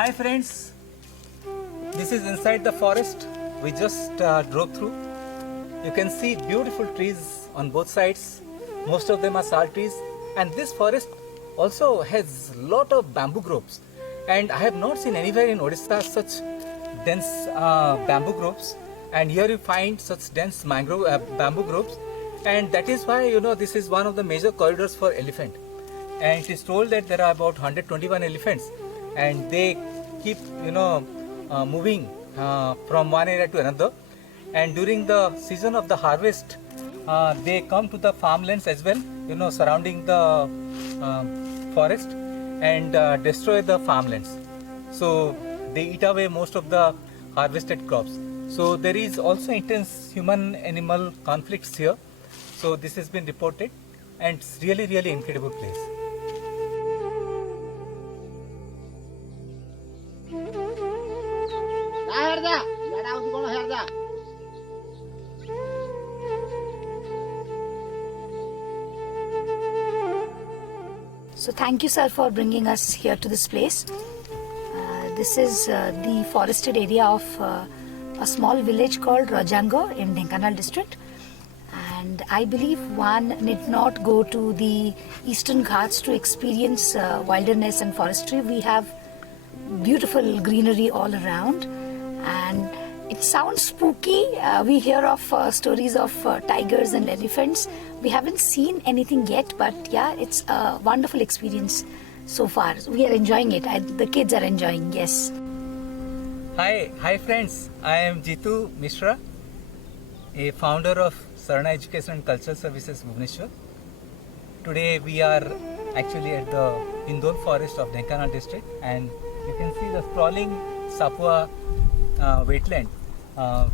Hi friends, this is inside the forest we just drove through. You can see beautiful trees on both sides. Most of them are sal trees, and this forest also has lot of bamboo groves. And I have not seen anywhere in Odisha such dense bamboo groves. And here you find such dense mangrove bamboo groves, and that is why this is one of the major corridors for elephant. And it is told that there are about 121 elephants, and they keep moving from one area to another. And during the season of the harvest, they come to the farmlands as well, surrounding the forest, and destroy the farmlands. So they eat away most of the harvested crops. So there is also intense human animal conflicts here. So this has been reported, and it's really incredible place. So thank you, sir, for bringing us here to this place. This is the forested area of a small village called Rajango in Dhenkanal district. And I believe one need not go to the Eastern Ghats to experience wilderness and forestry. We have beautiful greenery all around, and it sounds spooky. We hear of stories of tigers and elephants. We haven't seen anything yet, but yeah, it's a wonderful experience so far. We are enjoying it. The kids are enjoying, yes. Hi friends, I am Jitu Mishra, a founder of Sarana Education and Cultural Services Bhubaneswar. Today we are actually at the Hindol forest of Dhenkanal district, and you can see the sprawling Sapua wetland,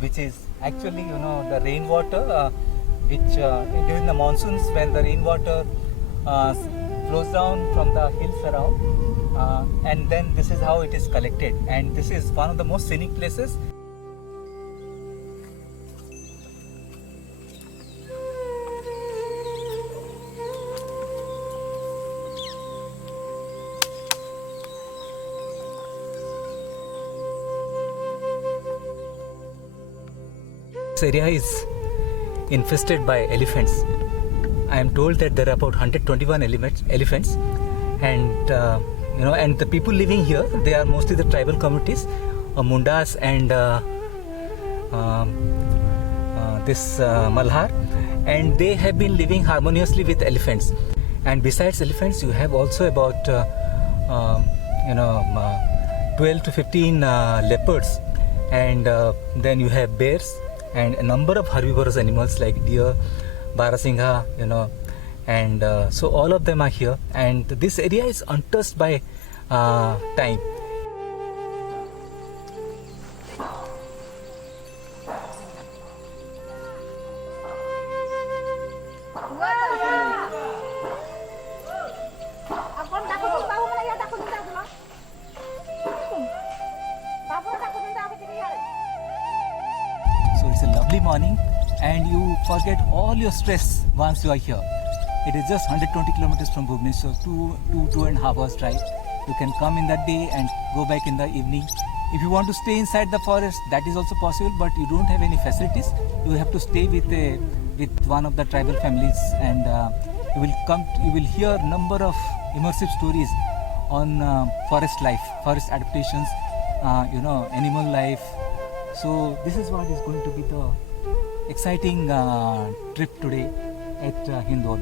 which is actually the rainwater which during the monsoons, when the rainwater flows down from the hills around, and then this is how it is collected, and this is one of the most scenic places. This area is infested by elephants. I am told that there are about 121 elephants, and and the people living here, they are mostly the tribal communities, Mundas and this Malhar, and they have been living harmoniously with elephants. And besides elephants, you have also about 12 to 15 leopards, and then you have bears and a number of herbivorous animals like deer, barasingha, and so all of them are here, and this area is untouched by time. So it's a lovely morning, and you forget all your stress once you are here. It is just 120 kilometers from Bhubaneswar, 2.5 hours drive. You can come in that day and go back in the evening. If you want to stay inside the forest, that is also possible, but you don't have any facilities. You have to stay with one of the tribal families, and you will hear number of immersive stories on forest life, forest adaptations, animal life. So this is what is going to be the exciting trip today at Hindol.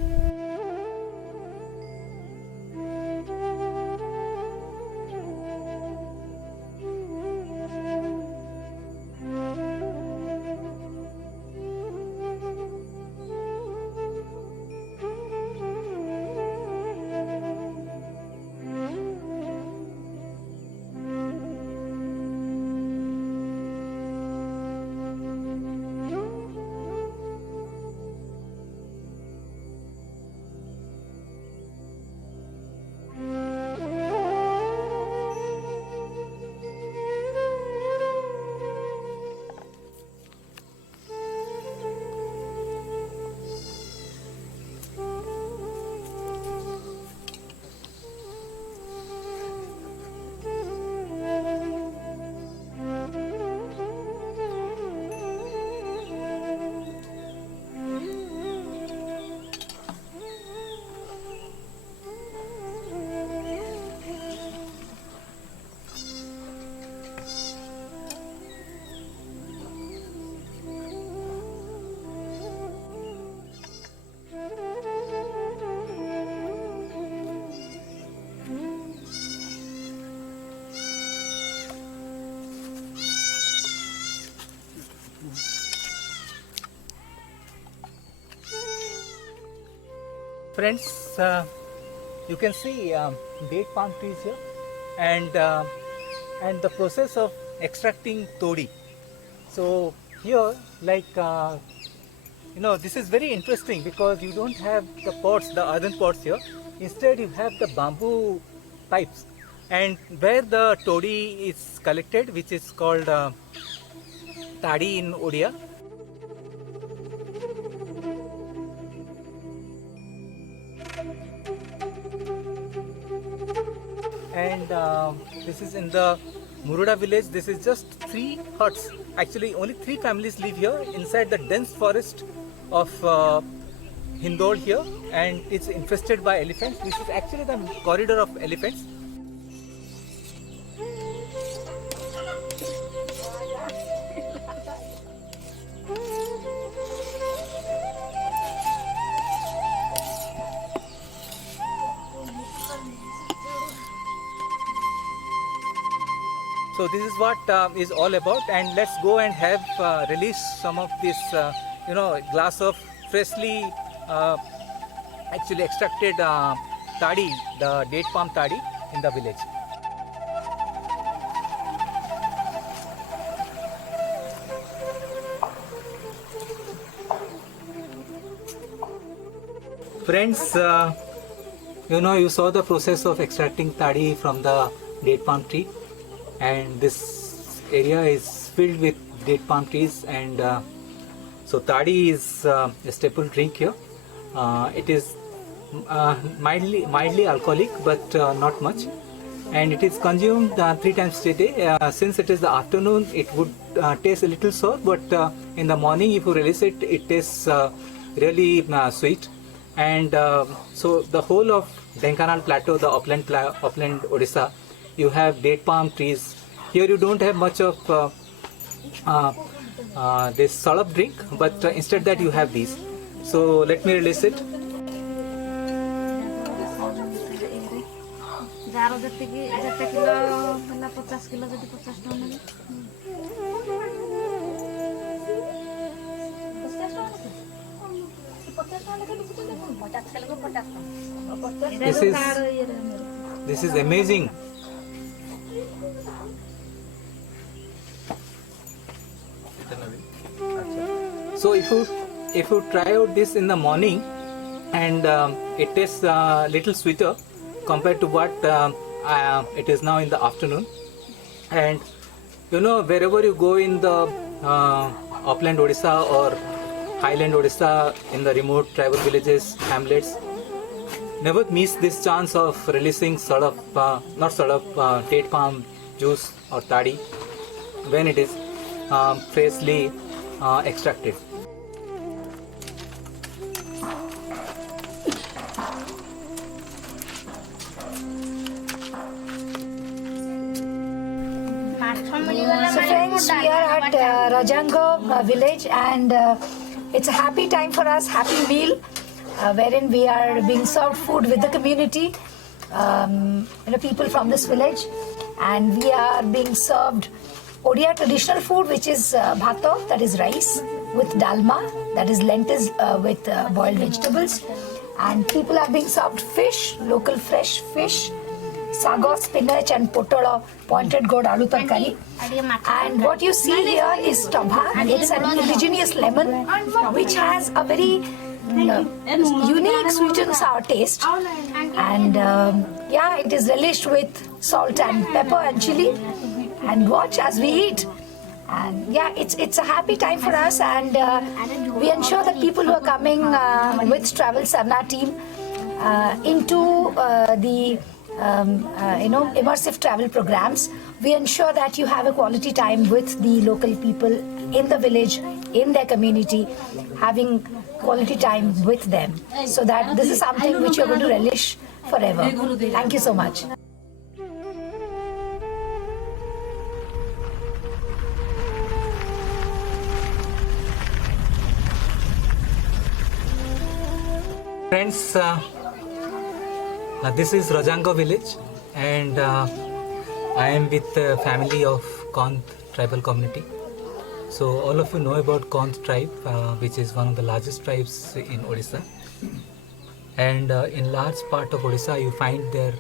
Friends, you can see date palm trees here, and the process of extracting todi. So here, like this is very interesting because you don't have the pots, the earthen pots here. Instead, you have the bamboo pipes, and where the todi is collected, which is called tadi in Odia. And this is in the Muruda village. This is just 3 huts. Actually, only 3 families live here inside the dense forest of Hindol here, and it's infested by elephants. This is actually the corridor of elephants. So this is what is all about, and let's go and have release some of this glass of freshly actually extracted tadi, the date palm tadi in the village. Friends, you saw the process of extracting tadi from the date palm tree, and this area is filled with date palm trees, and so tadi is a staple drink here. It is mildly alcoholic, but not much, and it is consumed 3 times a day. Since it is the afternoon, it would taste a little sour, but in the morning, if you release it, it tastes really sweet. And so the whole of Dhenkanal plateau, the upland Odisha, you have date palm trees. Here you don't have much of this salab drink, but instead that you have these. So let me release it. This is amazing. So if you try out this in the morning, and it tastes a little sweeter compared to what it is now in the afternoon. And wherever you go in the upland Odisha or highland Odisha, in the remote tribal villages, hamlets, never miss this chance of releasing date palm juice or tadi when it is freshly extracted. So friends, we are at Rajango village, and it's a happy time for us, happy meal, wherein we are being served food with the community, people from this village, and we are being served Odia traditional food, which is bhato, that is rice, with dalma, that is lentils with boiled vegetables, and people are being served fish, local fresh fish, sago, spinach and potola, pointed gourd aloo tarkari. And what you see here is tobha. It's an indigenous lemon which has a very unique sweet and sour taste, and it is relished with salt and pepper and chili. And watch as we eat. And it's a happy time for us, and we ensure that people who are coming with Travel Sarna team into the immersive travel programs, we ensure that you have a quality time with the local people in the village, in their community, having quality time with them, so that this is something which you're going to relish forever. Thank you so much. Friends, this is Rajango village, and I am with the family of Kond tribal community. So all of you know about Kond tribe, which is one of the largest tribes in Odisha. and in large part of Odisha you find their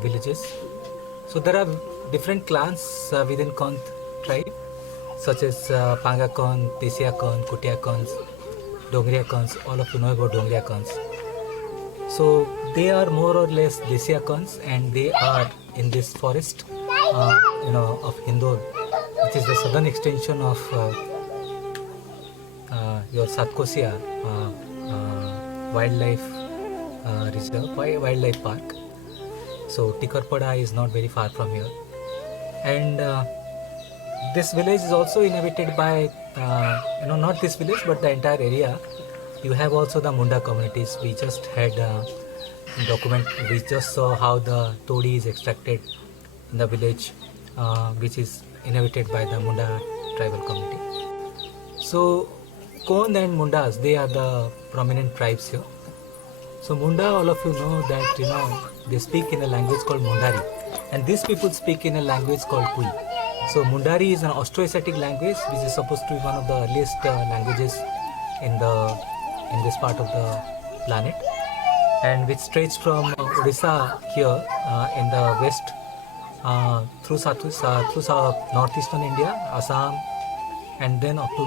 villages. So there are different clans within Kond tribe, such as Pangakon, Tesiakon, Kutiakons, Dongriakons. All of you know about Dongriakons. So they are more or less Desiakons, and they are in this forest, of Hindol, which is the southern extension of your Satkosia wildlife reserve, wildlife park. So Tikarpada is not very far from here, and this village is also inhabited by not this village but the entire area. You have also the Munda communities. We just had we just saw how the todi is extracted in the village, which is inhabited by the Munda tribal community. So Kond and Mundas, they are the prominent tribes here. So Munda, all of you know that they speak in a language called Mundari, and these people speak in a language called Kui. So Mundari is an Austroasiatic language, which is supposed to be one of the earliest languages in this part of the planet, and which stretches from Odisha here in the west through northeastern India, Assam, and then up to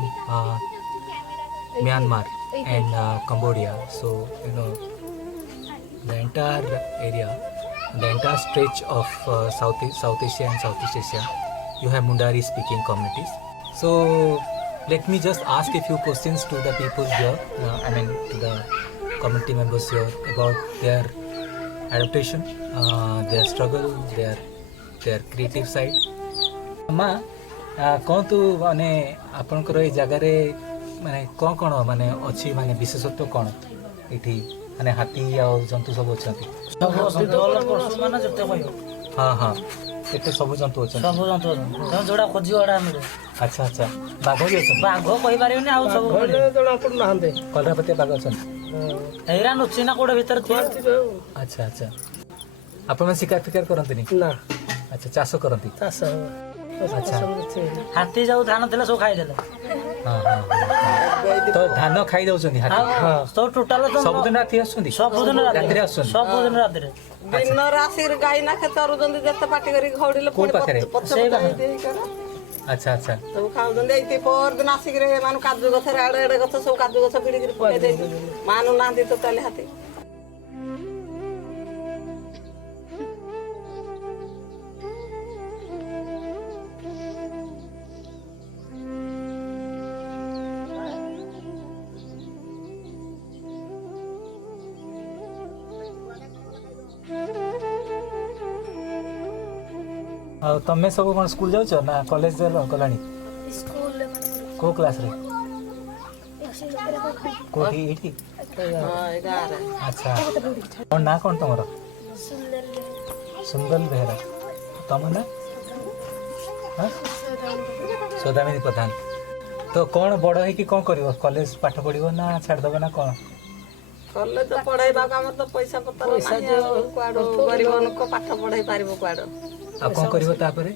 Myanmar and Cambodia. So the entire area, the entire stretch of South Asia and Southeast Asia, you have Mundari speaking communities. So let me just ask a few questions to the people here, to the community members here about their adaptation, their struggle, their creative side. Amma, कहतु माने आपनकर ए जगह रे माने कोन माने अछि माने विशेषत्व कोन एठी माने हाथी आ जंतु सब अछंती सब पशु माने जते कहियो हां एते सब जंतु अछंती सब जंतु अछंती जोड़ा खोजी वाडा हमरे अच्छा बाघ भी अछंती बाघ कहि पारिबनी आ सब जोड़ा पड़ नाहंदे कलरापति बाघ अछंती हैरान अछि ना कोडे भीतर थी अच्छा आपण में शिकार फिकार करंतनी ना अच्छा चाष करंती अच्छा हाथी जाऊ धान देले सब खाइ देले तो धान खाइ दउछनी हाथी हां सब टोटल तो सब दिन राती आछुंदी सब दिन राती आछुंदी सब दिन राती दिन राशि गाई ना खेतर जंदी जते पाटी करी खौडीले अच्छा सब खाउजंदी एती पर दिन आसिक रे मानु काजू गछ रे आडे आडे गछ सब काजू गछ बिडी करी पके देई मानु नांदी तो ताले हाथी तमे सब कौन स्कूल जाउछ ना कॉलेज गलानी स्कूल को क्लास रे कोठी एठी हां 11 अच्छा और ना कौन तमरो सुंदर बेहरा तम ना हां सोदामिनी प्रधान तो कौन बड़ है कि कौन करिवो कॉलेज पाठ पढ़िवो ना छाड़ दबो ना कौन कॉलेज तो पढ़ाई बाबा हमर तो पैसा पतर नहीं कुआडो गरीबन को पाठ पढ़ाई पारिबो कुआडो आ कौन करिवो तापरे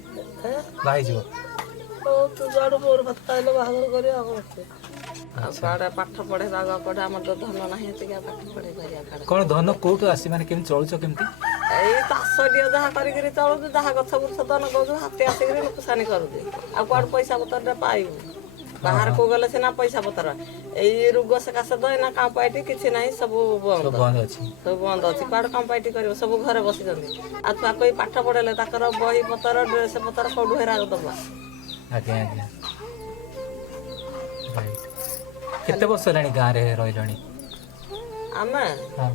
भाई जीवो ओ तू जाडो मोर भात खाइले बाहर करी आ काडा पाठ पढ़ाई बाबा पढ़ा हमर तो धन नहीं एतिका पाठ पढ़ाई पारिया काडा कौन धन कोट आसी माने केम चलुछ केमती ए तास दियो जहा करी करी चलु जहा गछ गुछ धन कहू हाथे आसी करी नुकसानी करू दे आ कुआड पैसा पतर पाइबो बाहर को गले से ना पैसा पतर ए रोग सकाश दय ना काम पाइटी किछि नाही सब बंद अछि सब बंद अछि काड काम पाइटी करियो सब घरे बसी जंदी आ छुआ कोई पाठ पढले ताकर बही पतर ड्रेस पतर कोडु हेरा दबा आगे राइट केते वर्ष लानी गां रे रहिलानी आमे हां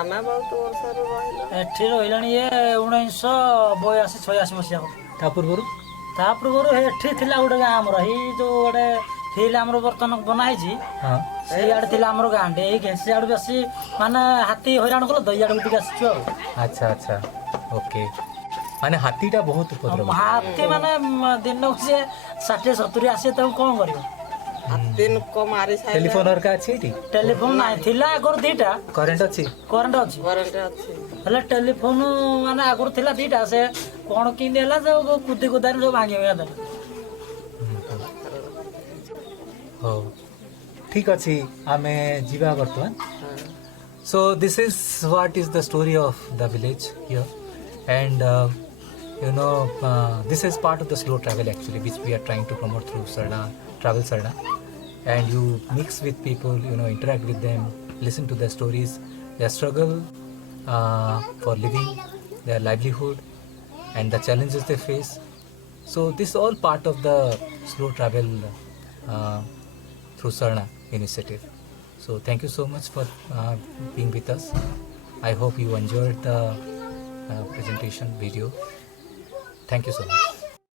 आमे बहुत वर्ष रे रहिला एठी रहिलानी ये 1982 86 मसिया ता पूर्वरु एठी थिला गोटे गाँ आमर ही जो गोटे फिल्ड आमर बर्तमान बनाई हां से आड़े थिला आमर गाँटे ये से आड़े बेसी माने हाथी हैरान कल दई आड़े टिके आछियो अच्छा ओके माने हाथीटा बहुत उपद्रव हाथी माने दिन से 60 70 आसे त कोन करियो दिन को मारी साइले टेलीफोन और का अछि एटी टेलीफोन नाही थिला आगर दीटा करंट अछि करंट अछि वारंटी अछि हले टेलीफोन माने आगर थिला दीटा से कोन कि देला जो कुदी कुदारी जो भांगी होया देला हो ठीक अछि आमे जीवा वर्तमान So this is what is the story of the village here, and this is part of the slow travel actually, which we are trying to promote through Sarna Travel Sarna. And you mix with people, interact with them, listen to their stories, their struggle for living, their livelihood, and the challenges they face. So this is all part of the slow travel through Sarna initiative. So thank you so much for being with us. I hope you enjoyed the presentation video. Thank you so much.